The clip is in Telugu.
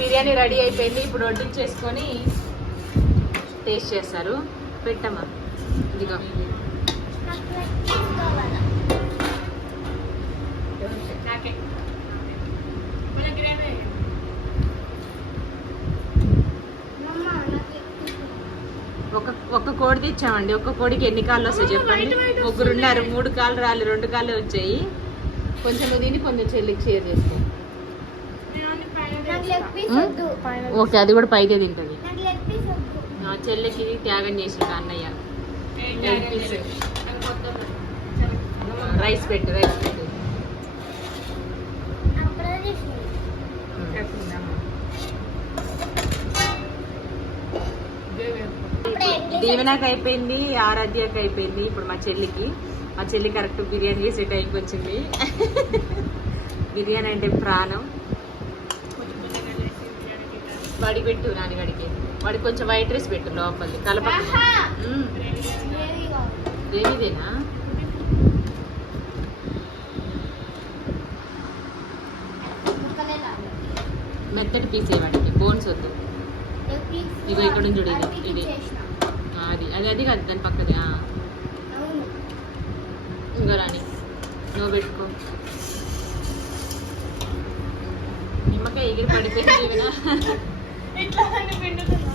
బిర్యానీ రెడీ అయిపోయింది. ఇప్పుడు వడ్డించేసుకొని టేస్ట్ చేస్తారు. పెట్టమ్మా ఇదిగో. ఒక్క కోడి తెచ్చామండి. ఒక్క కోడికి ఎన్ని కాళ్ళు వస్తాయి చెప్పండి? ముగ్గురు ఉన్నారు, 3 కాళ్ళు రాలి 2 కాళ్ళే వచ్చాయి. కొంచెం దీన్ని కొంచెం చెల్లికి షేర్ చేసుకో. ఓకే, అది కూడా పైదే తింటుంది. చెల్లికి త్యాగం చేసిండు అన్నయ్య. రైస్ పెట్టు, రైస్ పెట్టు. దీవెనకి అయిపోయింది, ఆరాధ్యకి అయిపోయింది. ఇప్పుడు మా చెల్లికి. మా చెల్లి కరెక్ట్ బిర్యానీ చేసే టైంకి వచ్చింది. బిర్యానీ అంటే ప్రాణం. వాడికి పెట్టు, నాన్నగాడికి. వాడికి కొంచెం వైట్ రైస్ పెట్టు లోపలి కలప. గ్రేవీదేనా? మెత్తటి పీస్ వాడికి, బోన్స్ వద్దు. ఇగో ఇక్కడ చూడు, ఇది అది అది అది కాదు, దాని పక్కది. ఇంకో రాని నువ్వు పెట్టుకో. నిమ్మకాయ ఎగిరి పడిపోయింది.